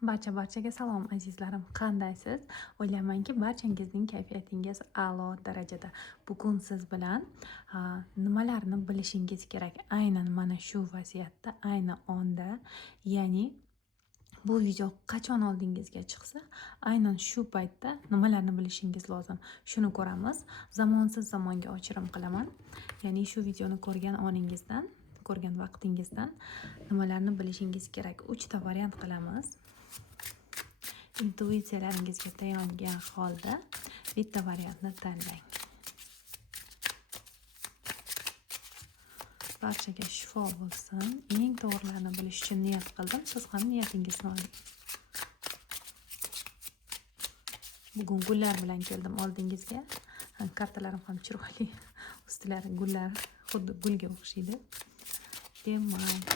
Barchaga salom azizlarim. Qandaysiz? O'ylaymanki, barchangizning kayfiyatingiz a'lo darajada. Bugun siz bilan nimalarni bilishingiz kerak? Aynan mana shu vaziyatda, ayni onda, ya'ni bu video qachon oldingizga chiqsa, aynan shu paytda nimalarni bilishingiz lozim. Shuni ko'ramiz. Zamonsiz zamonga o'chirim qilaman. Ya'ni shu videoni ko'rgan vaqtingizdan nimalarni bilishingiz kerak? 3 ta variant qilamiz. Intuitsiyalaringizga tayangan holda bitta variantni tanlang. Barchaga shifo bo'lsin. Eng to'g'rilarini bilish uchun niyat qildim. Siz ham niyatingizni oling. Bugun gullar bilan keldim oldingizga. Kartalarim ham chiroyli. Ustilari gullar, xuddi gulga o'xshaydi. Demak,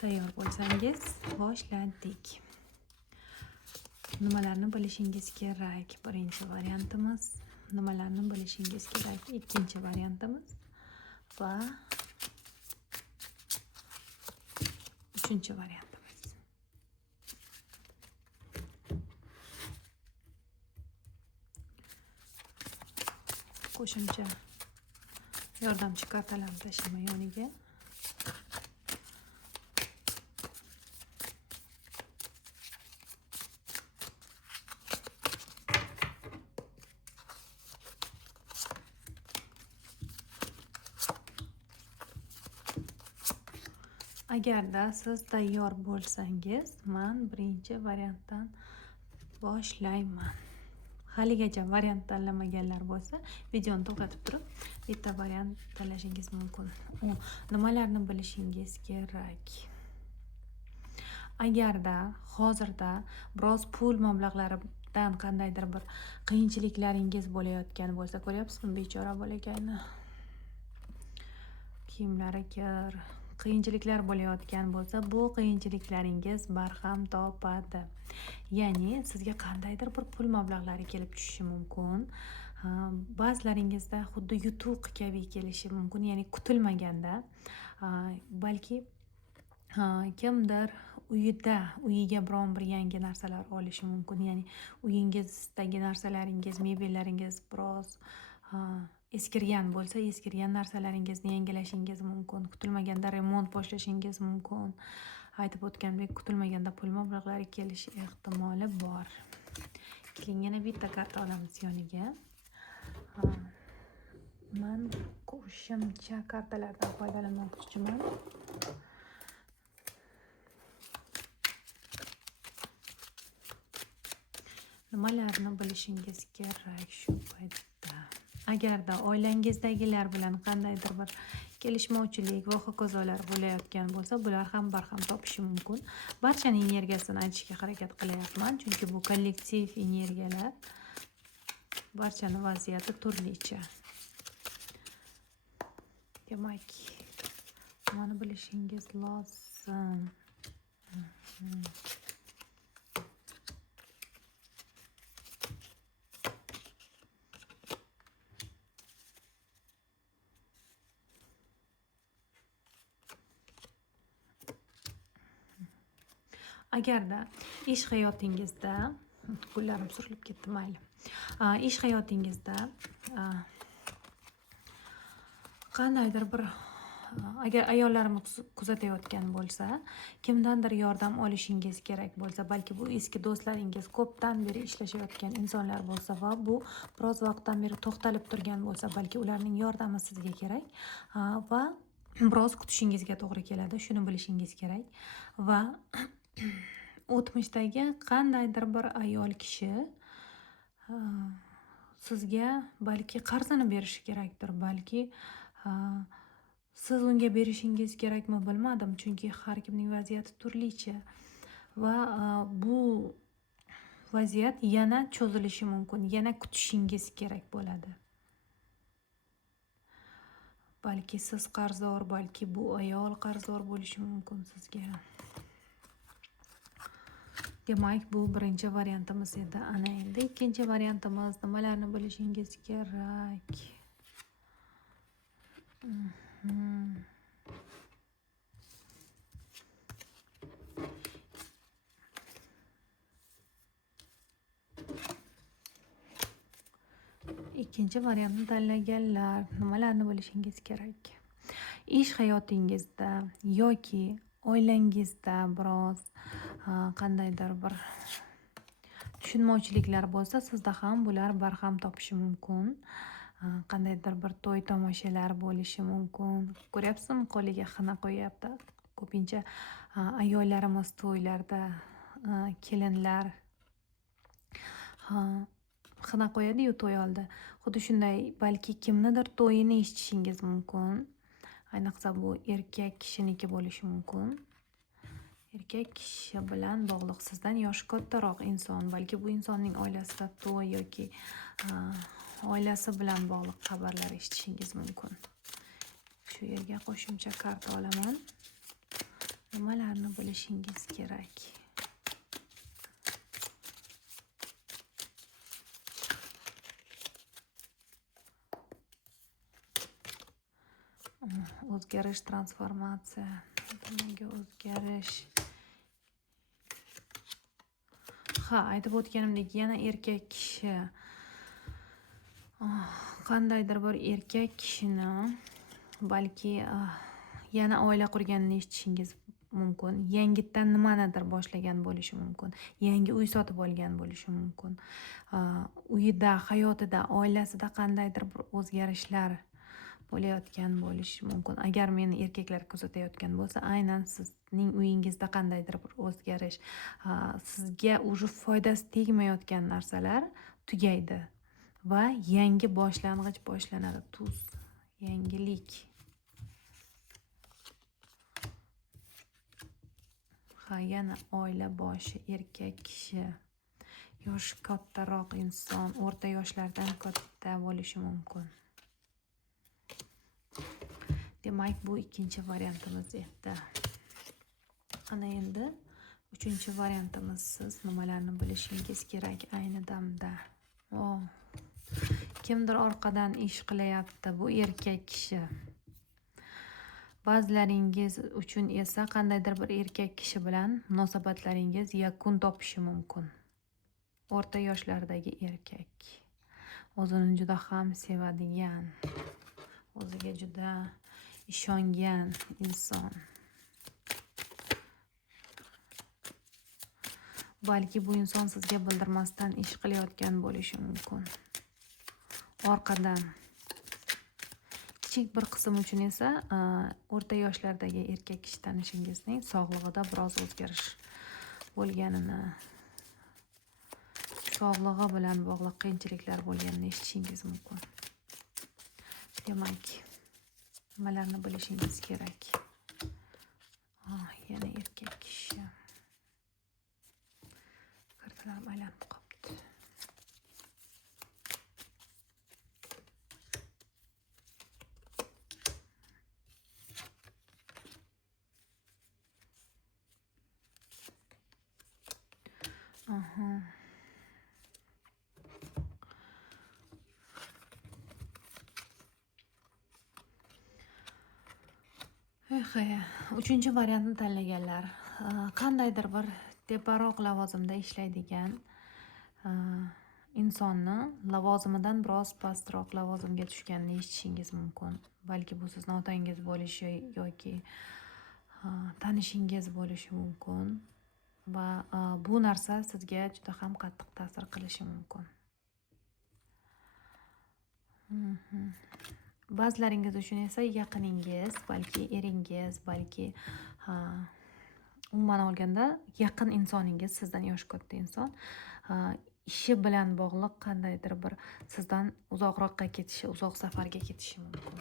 tayyor bo'lsangiz, boshladik. Nimalarni bilishingiz kerak? Birinchi variantimiz. Nimalarni bilishingiz kerak? Ikkinchi variantimiz. Va uchinchi variantimiz. Qo'shimcha yordamchi kartalarni tashlayman yoniga. Agarda siz tayyor bo'lsangiz, men birinchi variantdan boshlayman. Haligacha variant tanlamaganlar bo'lsa, videoni to'xtatib turib, bitta variant tanlashingiz mumkin. U nimalarni bilishingiz kerak? Agarda hozirda biroz pul mablag'laridan qandaydir bir qiyinchiliklaringiz bo'layotgan bo'lsa, ko'ryapsizmi, bechora bolakayni kiyimlari kir. Qiyinchiliklar bo'layotgan bo'lsa, bu qiyinchiliklaringiz barham topadi. Ya'ni sizga qandaydir bir pul mablag'lari kelib tushishi mumkin. Ba'zilaringizda xuddi yutuq kabi kelishi mumkin, ya'ni kutilmaganda. Balki kimdir uyiga biron bir yangi narsalar olishi mumkin. Ya'ni uyingizdagi narsalaringiz, mebellaringiz biroz eskirgan bo'lsa, eskirgan narsalaringizni yangilashingiz mumkin. Kutilmaganda remont boshlashingiz mumkin. Aytib o'tgandek, kutilmaganda pul mablag'lari kelish ehtimoli bor. Keling, yana bitta karta olamiz yoniga. Men qo'shimcha kartalardan foydalanmoqchiman. Nimalarni bilishingiz kerak shu paytda? Agarda oilangizdagilar bilan qandaydir bir kelishmovchilik va hokazolar bo'layotgan bo'lsa, bular ham barham topishi mumkin. Barchaning energiyasini aytishga harakat qilyapman, chunki bu kollektiv energiyalar. Barchaning vaziyati turlicha. Demak, nimani bilishingiz lozim? Agarda ish hayotingizda, gullarim surilib ketdi, mayli. Ish hayotingizda qandaydir bir agar ayollarim kuzatayotgan bo'lsa, kimdandir yordam olishingiz kerak bo'lsa, balki bu eski do'stlaringiz, ko'pdan beri ishlashayotgan insonlar bo'lsa va bu biroz vaqtdan beri to'xtalib turgan bo'lsa, balki ularning yordami sizga kerak va biroz kutishingizga to'g'ri keladi. Shuni bilishingiz kerak. Va o'tmishdagi qandaydir bir ayol kishi sizga balki qarzini berishi kerakdir, balki siz unga berishingiz kerakmi bilmadim, chunki har kimning vaziyati turlicha va bu vaziyat yana cho'zilishi mumkin, yana kutishingiz kerak bo'ladi. Balki siz qarzdor, balki bu ayol qarzdor bo'lishi mumkin sizga. Demak, bu birinchi variantimiz edi. Ana endi ikkinchi variantimiz. Nimalarni bilishingiz kerak? Mhm. Ikkinchi variantni tanlaganlar nimalarni bilishingiz kerak? Ish hayotingizda yoki oilangizda biroz qandaydir bir tushunmovchiliklar bo'lsa, sizda ham bular barham topishi mumkin. Qandaydir bir to'y tomoshalar bo'lishi mumkin. Ko'ryapsizmi, qo'liga xina qo'yyapti. Ko'pincha ayollarimiz to'ylarda kelinlar xina qo'yadi-yu to'y oldi. Xuddi shunday balki kimnidir to'yini eshitishingiz mumkin. Ayniqsa bu erkak kishiniki bo'lishi mumkin. Erkak kishi bilan bog'liq sizdan yoshi kattaroq inson, balki bu insonning oilasida to'y yoki oilasi bilan bog'liq xabarlar eshitishingiz mumkin. Shu yerga qo'shimcha karta olaman. Nimalarni bilishingiz kerak? O'zgarish, transformatsiya, nimaga o'zgarish? Aytib o'tganimdek, yana erkak kishi qandaydir bir erkak kishini balki yana oila qurganini eshitishingiz mumkin. Yangitdan nimanidir boshlagan bo'lishi mumkin. Yangi uy sotib olgan bo'lishi mumkin. Uyida, hayotida, oilasida qandaydir bir o'zgarishlar bo'layotgan bo'lishi mumkin. Agar meni erkaklar kuzatayotgan bo'lsa, aynan sizning uyingizda qandaydir bir o'zgarish, sizga уже foydasi tegmayotgan narsalar tugaydi va yangi boshlang'ich boshlanadi. Tuz, yangilik. Yana oila boshi, erkak kishi, yoshi kattaroq inson, o'rta yoshlardan katta bo'lishi mumkin. Demak, bu ikkinchi variantimiz edi. Ana endi uchinchi variantimiz. Siz nimalarni bilishingiz kerak ayni damda? Kimdir orqadan ish qilyapti. Bu erkak kishi. Ba'zilaringiz uchun esa qandaydir bir erkak kishi bilan munosabatlaringiz yakun topishi mumkin. O'rta yoshlardagi erkak. O'zini juda ham sevadigan, o'ziga juda ishongan inson. Balki bu inson sizga bildirmasdan ish qilayotgan bo'lishi mumkin. Orqadan. Kichik bir qism uchun esa o'rta yoshlardagi erkak kishi tanishingizning sog'lig'ida biroz o'zgarish bo'lganini, sog'lig'i bilan bog'liq qiyinchiliklar bo'lganini eshitishingiz mumkin. Demak, nimalarni bilishingiz kerak? Yana erkak kishi. Kartalar aylanib qolibdi. Uchinchi variantni tanlaganlar qandaydir bir teparoq lavozimda ishlaydigan insonni lavozimidan biroz pastroq lavozimga tushganini eshitishingiz mumkin. Balki bu sizni otangiz bo'lishi yoki tanishingiz bo'lishi mumkin va bu narsa sizga juda ham qattiq ta'sir qilishi mumkin. Ba'zilaringiz uchun esa yaqiningiz, balki eringiz, balki umuman olganda yaqin insoningiz, sizdan yoshi katta inson ishi bilan bog'liq qandaydir bir sizdan uzoqroqqa ketishi, uzoq safarga ketishi mumkin.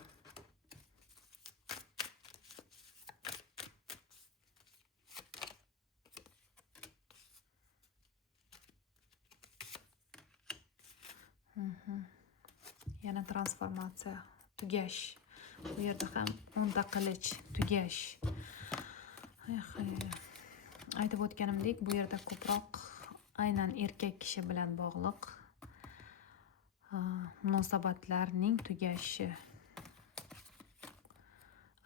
Yana transformatsiya, tugash. Bu yerda ham 10 qilich, tugash. Aytib o'tganimdek, bu yerda ko'proq aynan erkak kishi bilan bog'liq munosabatlarning tugashi.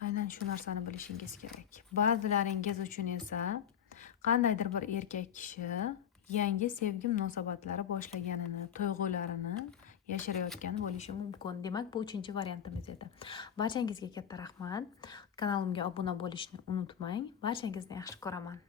Aynan shu narsani bilishingiz kerak. Ba'zilaringiz uchun esa qandaydir bir erkak kishi yangi sevgi munosabatlari boshlaganini, tuyg'ularini yashirayotgan bo'lishi mumkin. Demak, bu 3-variantimiz edi. Barchangizga katta rahmat. Kanalimga obuna bo'lishni unutmang. Barchangizni yaxshi ko'raman.